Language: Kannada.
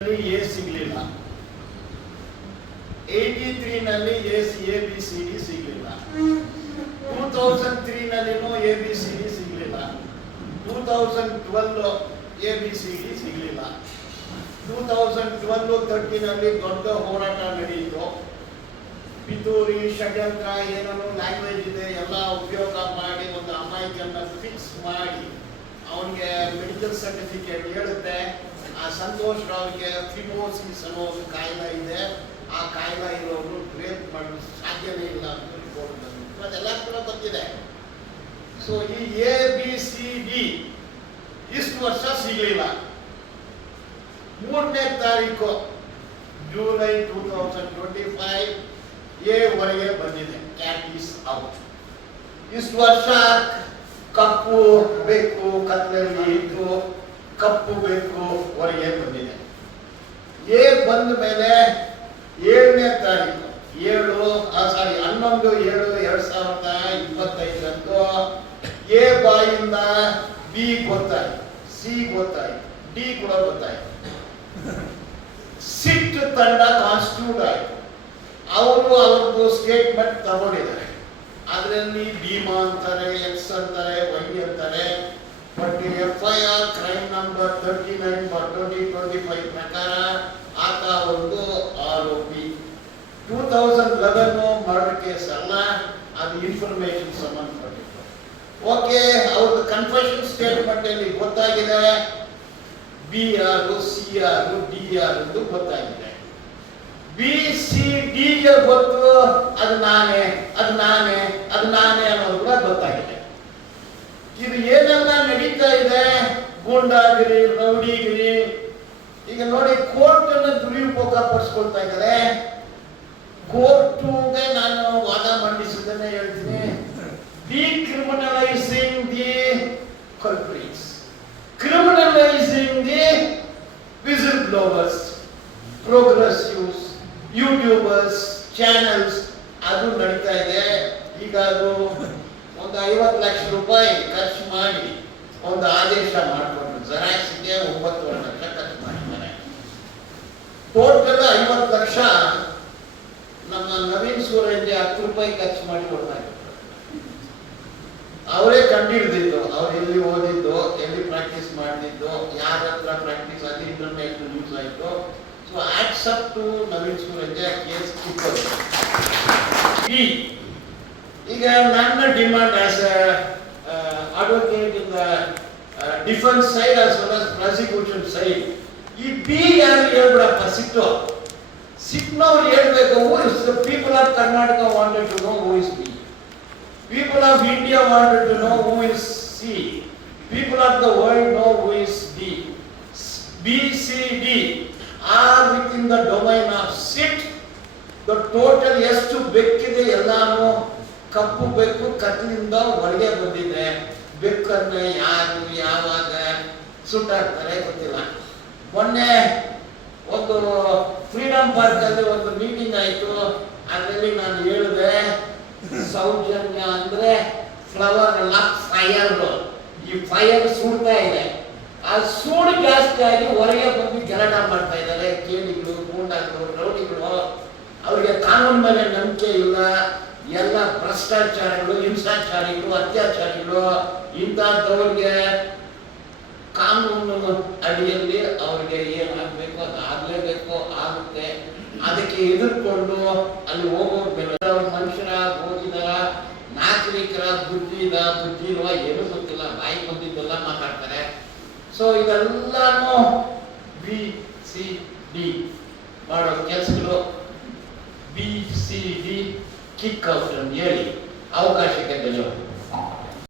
ಎ ಸಿಗಲಿಲ್ಲ. Eighty ತ್ರೀನಲ್ಲಿ A C A B C D ಸಿಗ್ಲಿಲ್ಲ. ಟೂ ತೌಸಂಡ್ ತ್ರೀನಲ್ಲಿನೂ ಎ ಬಿ ಸಿ ಡಿ ಸಿಗಲಿಲ್ಲ. Two thousand twelve A B C D ಸಿಗ್ಲಿಲ್ಲ. ಟೂ ತೌಸಂಡ್ ಟ್ವೆಲ್ ತರ್ಟಿನಲ್ಲಿ ದೊಡ್ಡ ಹೋರಾಟ ನಡೆಯಿತು ಪಿತೂರಿ, ಷಡ್ಯಂತ್ರ ಏನೋ ಲ್ಯಾಂಗ್ವೇಜ್ ಇದೆ, ಎಲ್ಲ ಉಪಯೋಗ ಮಾಡಿ ಒಂದು ಅಮಾಯಕನ್ನು ಫಿಕ್ಸ್ ಮಾಡಿ. ಅವನಿಗೆ ಮೆಡಿಕಲ್ ಸರ್ಟಿಫಿಕೇಟ್ ಹೇಳುತ್ತೆ. ಆ ಸಂತೋಷ್ ರಾವ್ಗೆ ಫಿಮೋಸಿಸ್ ಅನ್ನೋ ಒಂದು ಕಾಯಿಲೆ ಇದೆ. ಆ ಕಾಯಿಲೆ ಇರೋರು ರೇಪ್ ಮಾಡಲು ಸಾಧ್ಯನೇ ಇಲ್ಲ ಅಂತ ರಿಪೋರ್ಟ್ ಬಂದಿತ್ತು. ಅದೆಲ್ಲ ಕೂಡ ಗೊತ್ತಿದೆ. ಸೊ ಈ ಎ ಬಿ ಸಿ ಡಿ ಇಷ್ಟು ವರ್ಷ ಸಿಗಲಿಲ್ಲ. ಮೂರನೇ ತಾರೀಕು July two thousand twenty five A ವರೆಗೆ ಬಂದಿದೆ. ಕ್ಯಾಟ್ ಈಸ್ ಔಟ್ ಇಷ್ಟು ವರ್ಷ ಕಪ್ಪು ಬೇಕು ಕತ್ತಲಲ್ಲಿ ಇದ್ದು ಕಪ್ಪು ಬೇಕು ಹೊರಗೆ ಬಂದಿದೆ. ಎ ಬಂದ ಮೇಲೆ ಏಳನೇ ತಾರೀಕು, ಏಳು ಸಾರಿ ಹನ್ನೊಂದು, ಏಳು, ಎರಡ್ ಸಾವಿರದ ಇಪ್ಪತ್ತೈದರಂದು ಎ ಬಾಯಿಂದ ಬಿ ಗೊತ್ತಾಯ್ತು, ಸಿ ಗೊತ್ತಾಯ್ತು, ಡಿ ಕೂಡ ಗೊತ್ತಾಯ್ತು. ಸಿಟ್ಟು ತಂಡ ಕಾನ್ಸ್ಟಿಟ್ಯೂಟ್ ಆಯ್ತು. ಅವರು ಅವ್ರದ್ದು ಸ್ಟೇಟ್ಮೆಂಟ್ ತಗೊಂಡಿದ್ದಾರೆ. ಅದರಲ್ಲಿ ಭೀಮಾ ಅಂತಾರೆ, ಎಕ್ಸ್ ಅಂತಾರೆ but F I R crime number thirty nine twenty twenty five ಪ್ರಕಾರ ಆತ ಒಂದು ಆರೋಪಿ. Two thousand eleven murder case ಅಲ್ಲ, ಅದು ಇನ್ಫಾರ್ಮೇಶನ್ ಸಂಬಂಧಪಟ್ಟಿತ್ತು ಓಕೆ ಅವ್ರದ್ದು ಕನ್ಫೆಷನ್ ಸ್ಟೇಟ್ಮೆಂಟ್ ಅಲ್ಲಿ ಗೊತ್ತಾಗಿದೆ. B R C R D R ಎಂದು ಗೊತ್ತಾಗಿದೆ. ಬಿ ಸಿ ಡಿಗೆ ಗೊತ್ತು, ಅದು ನಾನೇ ಅದು ನಾನೇ ಅದು ನಾನೇ ಅನ್ನೋದು ಕೂಡ ಗೊತ್ತಾಗಿದೆ. ಇದು ಏನೆಲ್ಲ ನಡೀತಾ ಇದೆ? ಗೂಂಡಾಗಿರಿ, ರೌಡಿಗಿರಿ. ಈಗ ನೋಡಿ ಕೋರ್ಟ್ ಅನ್ನು ದುರುಪಯೋಗ ಪಡಿಸ್ಕೊಳ್ತಾ ಇದ್ದಾರೆ. ಕೋರ್ಟ್ಗೆ ನಾನು ವಾದ ಮಂಡಿಸಿದ್ದನ್ನೇ ಹೇಳ್ತೀನಿ. Decriminalising the culprits criminalising the whistle blowers progressives YouTubers channels ಅದು ನಡೀತಾ ಇದೆ. ಈಗ ಅದು ಒಂದು ಐವತ್ತು ಲಕ್ಷ ರೂಪಾಯಿ ಖರ್ಚು ಮಾಡಿ ಒಂದು ಆದೇಶ ಮಾಡಿಕೊಂಡು ಜೆರಾಕ್ಸ್ಗೆ ಒಂಬತ್ತುವರೆ ಲಕ್ಷ ಖರ್ಚು ಮಾಡಿದ್ದಾರೆ ಟೋಟಲ್ ಐವತ್ತು ಲಕ್ಷ ನಮ್ಮ ನವೀನ್ ಸೂರಜ್ಗೆ ಹತ್ತು ರೂಪಾಯಿ ಖರ್ಚು ಮಾಡಿ ಕೊಡ್ತಾ ಅವರೇ ಕಂಡಿಡ್ದಿದ್ದು ಅವ್ರು ಎಲ್ಲಿ ಓದಿದ್ದು, ಎಲ್ಲಿ ಪ್ರಾಕ್ಟೀಸ್ ಮಾಡಿದ್ದು ಯಾರ ಹತ್ರ ಪ್ರಾಕ್ಟೀಸ್ ಅದು ಇಂಟರ್ನೆಟ್ ಯೂಸ್ ಆಯಿತು. So accept Naveen Suraj case ಈ ಈಗ ನನ್ನ demand as advocate in the defence side as well as prosecution side ಈ ಬಿ ಯಾರು ಹೇಳ್ಬಿಡಪ್ಪ ಸಿಟ್ಟು ಸಿಟ್ನವ್ರು ಹೇಳ್ಬೇಕು who is the people of Karnataka wanted to know who is B People of India wanted to know who is C. People of the world know who is D. B, C, D are within the domain of SIT. The total ಎಷ್ಟು ಬೆಕ್ಕಿದೆ ಎಲ್ಲಾನು ಕಪ್ಪು ಬೆಕ್ಕು ಕತ್ತಿನಿಂದ ಹೊರಗೆ ಬಂದಿದೆ ಬೆಕ್ಕನ್ನ ಯಾರು ಯಾವಾಗ ಸುಟ್ಟಾಕ್ತಾರೆ ಗೊತ್ತಿಲ್ಲ. ಮೊನ್ನೆ ಒಂದು ಫ್ರೀಡಮ್ ಪಾರ್ಕ್ ಅಲ್ಲಿ ಒಂದು ಮೀಟಿಂಗ್ ಆಯ್ತು. ಅದರಲ್ಲಿ ನಾನು ಹೇಳಿದೆ, ಸೌಜನ್ಯ ಅಂದ್ರೆ ಫ್ಲವರ್ ಅಲ್ಲ ಫೈರ್ ಈ ಫೈರ್ ಸುಡ್ತಾ ಇದೆ. ಆ ಸೂಡು ಜಾಸ್ತಿ ಆಗಿ ಹೊರಗೆ ಬಂದು ಗಲಾಟ ಮಾಡ್ತಾ ಇದ್ದಾರೆ. ಕೇಳಿಗಳು, ಗೂಂಡಾಗಳು, ರೌಡಿಗಳು. ಅವ್ರಿಗೆ ಕಾನೂನು ಮೇಲೆ ನಂಬಿಕೆ ಇಲ್ಲ. ಎಲ್ಲ ಭ್ರಷ್ಟಾಚಾರಗಳು, ಹಿಂಸಾಚಾರಿಗಳು, ಅತ್ಯಾಚಾರಿಗಳು, ಇಂಥದ್ದವ್ರಿಗೆ ಕಾನೂನು ಅಡಿಯಲ್ಲಿ ಅವ್ರಿಗೆ ಏನಾಗಬೇಕು ಅದು ಆಗಲೇಬೇಕು ಆಗುತ್ತೆ. ಅದಕ್ಕೆ ಎದುರ್ಕೊಂಡು ಅಲ್ಲಿ ಹೋಗೋ ಮನುಷ್ಯರ ಓದಿದರ ನಾಗರಿಕರ ಬುದ್ಧಿ ಇದ, ಬುದ್ಧಿ ಇಲ್ವಾ, ಏನು ಗೊತ್ತಿಲ್ಲ ಬಾಯಿ ಬಂದಿದ್ದೆಲ್ಲ ಮಾತಾಡ್ತಾರೆ. ಸೊ ಇದೆಲ್ಲಾನು ಬಿ ಸಿ ಡಿ ಮಾಡೋ ಕೆಲಸಗಳು. B C D キックアウトのより青川社会のように